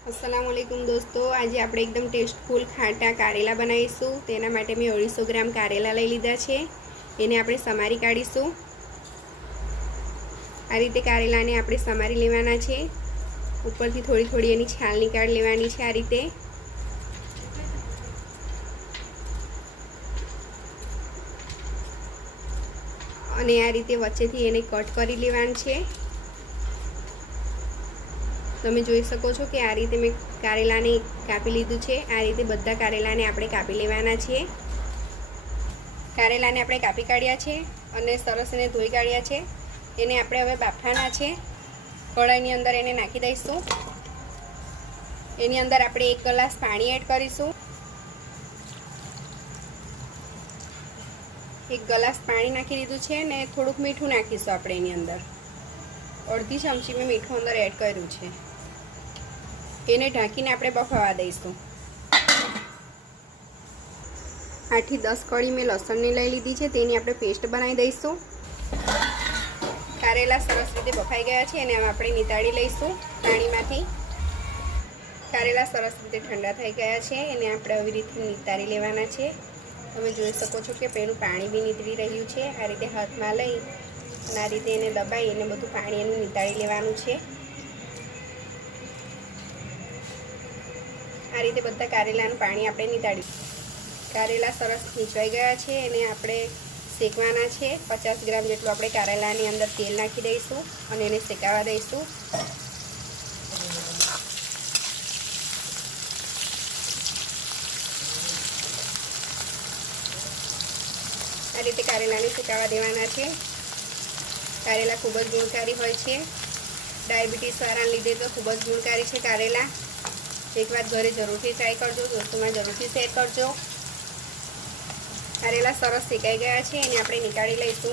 अस्सलामुअलैकुम दोस्तों, आज आप एकदम टेस्टफुल खाटा कारेला बनावीशुं। तेना माटे मैं 250 ग्राम कारेला लई लीधा छे। एने आपणे समारी काढीशुं। आ रीते कारेलाने आपणे समारी लेवाना छे। उपरथी थोड़ी थोड़ी एनी छाल निकाળી लेवानी छे। आ रीते अने आ रीते वच्चेथी एने कट करी लेवानी छे। તમે જોઈ શકો છો કે આ રીતે મેં કારેલાને કાપી લીધું છે। આ રીતે બધા કારેલાને આપણે કાપી લેવાના છે। કારેલાને આપણે કાપી કાઢ્યા છે અને સરસ એને ધોઈ કાઢ્યા છે। એને આપણે હવે બાફવાના છે। કઢાઈની અંદર એને નાખી દઈશું। એની અંદર આપણે 1 ગ્લાસ પાણી એડ કરીશું। 1 ગ્લાસ પાણી નાખી દીધું છે ને થોડુંક મીઠું નાખીશું આપણે એની અંદર। અડધી ચમચી મેં મીઠું અંદર એડ કર્યું છે। એને ઢાંકીને આપણે બફાવા દઈશું। 8 થી 10 કળી મેં લસણની લઈ લીધી છે, તેની આપણે પેસ્ટ બનાવી દઈશું। કારેલા સરસ રીતે બફાઈ ગયા છે અને આપણે નિતાળી લઈશું પાણીમાંથી। કારેલા સરસ રીતે ઠંડા થઈ ગયા છે, એને આપણે આવી રીતે નિતારી લેવાના છે। તમે જોઈ શકો છો કે પેલું પાણી બી નીતરી રહ્યું છે। આ રીતે હાથમાં લઈ અને આ રીતે એને દબાઈ અને બધું પાણી એનું નિતાળી લેવાનું છે। આ રીતે બધા કારેલાનું પાણી આપણે નિતાળી। કારેલા સરસ નીચવાઈ ગયા છે અને આપણે શેકવાના છે। 50 ગ્રામ જેટલું આપણે કારેલાની અંદર તેલ નાખી દઈશું અને એને શેકાવા દઈશું। આ રીતે કારેલાને શેકાવા દેવાના છે। કારેલા ખૂબ જ ગુણકારી હોય છે। ડાયાબિટીસવાળાને લીધે તો ખૂબ જ ગુણકારી છે કારેલા। एक बार घरे जरूरथी ट्राय करजो, दोस्तों में जरूरथी शेर करजो। कारेला सरस शेकाई गया है, एने आपणे निकाળી लईशुं।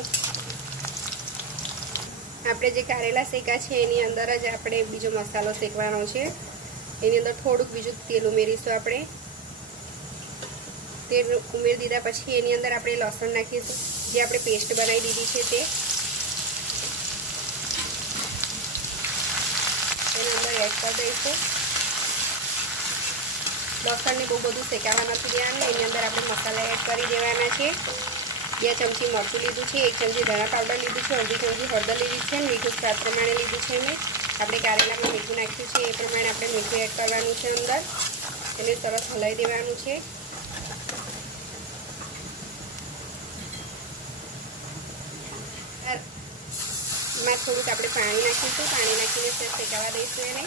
आपणे जे कारेला शेका छे एनी अंदर ज आपणे बीजो मसालो शेकवानो छे। एनी अंदर थोड़ुंक बीजुं तेल उमेरीशुं। आपणे तेल उमेरी दीधा पछी एनी अंदर आपणे लसण नाखीशुं, जे आपणे पेस्ट बनावी दीधी छे ते एना अंदर एड कर दईशुं। लसण ने बहुत बधु शेकावा नथी देवानुं। एनी अंदर आपणे मसाला एड करी देवाना छे। 2 चमची मरचुं लीधुं छे, 1 चमची धणा पाउडर लीधुं छे, अर्धी चमची हळદર लीधी छे, मीठुं स्वाद प्रमाणे लीधुं छे। मैं आपणे कारेलामां मीठुं नाख्युं छे ए प्रमाणे आपणे मीठुं एड करवानुं छे। अंदर एने सरस हलावी देवानुं छे। एमां थोडुंक आपणे पाणी नाखीशुं। पाणी नाखीने शेकावा दईशुं एने।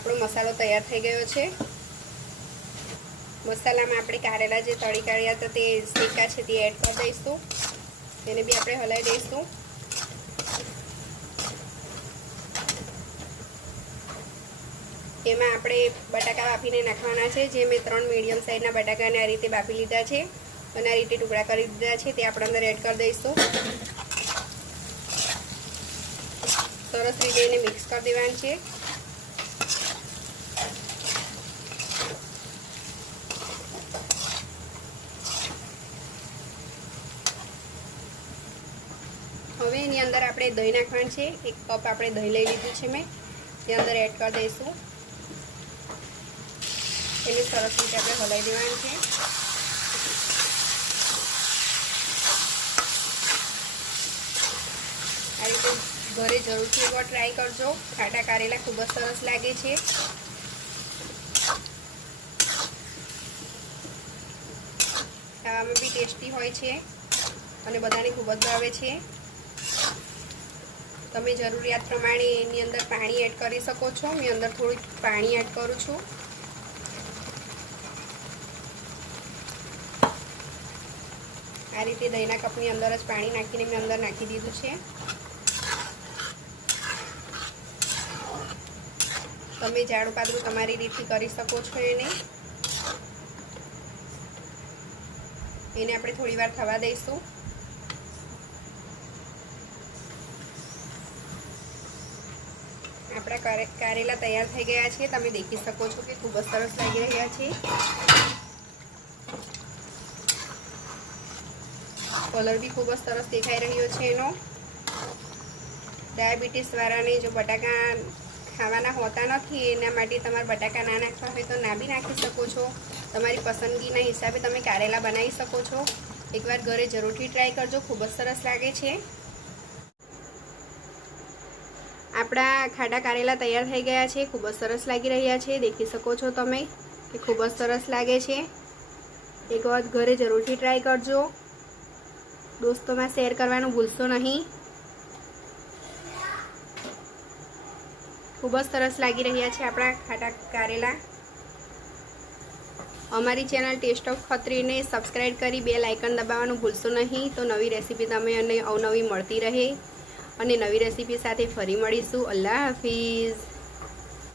આપણો મસાલો તૈયાર થઈ ગયો છે। મસાલામાં આપણે કારેલા જે તળી કાઢ્યા હતા તે શેકા છે તે એડ કરી દઈશું। તેને બી આપણે હલાવી દઈશું। એમાં આપણે બટાકા બાફીને નાખવાના છે। જે મેં 3 મીડિયમ સાઈઝના બટાકાને આ રીતે બાફી લીધા છે અને આ રીતે ટુકડા કરી દીધા છે તે આપણે અંદર એડ કરી દઈશું। સરસ રીતે એને મિક્સ કરી દેવાનું છે। હવે એની અંદર આપણે દહીં નાખવાનું છે। 1 કપ આપણે દહીં લઈ લીધું છે મેં, તે અંદર એડ કરી દઈશું। એને સરસ રીતે આપણે હલાવી દેવાનું છે। આ રીતે ઘરે જરૂરથી એકવાર ટ્રાય કરજો। ખાટા કારેલા ખૂબ જ સરસ લાગે છે। ખાવામાં બી ટેસ્ટી હોય છે અને બધાને ખૂબ જ ભાવે છે। તમે જરૂરિયાત પ્રમાણે એની અંદર પાણી એડ કરી શકો છો। મેં અંદર થોડું પાણી એડ કરું છું। આ રીતે દહીંના કપની અંદર જ પાણી નાખીને મેં અંદર નાખી દીધું છે। તમે જાડું પાતળું તમારી રીતથી કરી શકો છો। એને આપણે થોડી વાર થવા દઈશું। આપણા કારેલા તૈયાર થઈ ગયા છે। તમે દેખી શકો છો કે ખૂબ જ સરસ લાગી રહ્યા છે। કલર બી ખૂબ જ સરસ દેખાઈ રહ્યો છે એનો. ડાયાબિટીસવાળાને જો બટાકા ખાવાના હોતા નથી એના માટે તમારે બટાકા ના નાખવા હોય તો ના બી નાખી શકો છો. તમારી પસંદગીના હિસાબે તમે કારેલા બનાવી શકો છો. એકવાર ઘરે જરૂરથી ટ્રાય કરજો, ખૂબ જ સરસ લાગે છે. આપણા ખાટા કારેલા તૈયાર થઈ ગયા છે. ખૂબ જ સરસ લાગી રહ્યા છે. દેખી શકો છો તમે કે ખૂબ જ સરસ લાગે છે. એક વખત ઘરે જરૂરથી ટ્રાય કરજો. દોસ્તોમાં શેર કરવાનું ભૂલશો નહીં. ખૂબ જ સરસ લાગી રહ્યા છે આપણા ખાટા કારેલા. અમારી ચેનલ ટેસ્ટ ઓફ ખત્રીને સબસ્ક્રાઈબ કરી બેલ આઇકન દબાવવાનું ભૂલશો નહીં, તો નવી રેસીપી તમે અને અવનવી મળતી રહે. અને નવી રેસીપી સાથે ફરી મળીશું. અલ્લાહ હાફિઝ.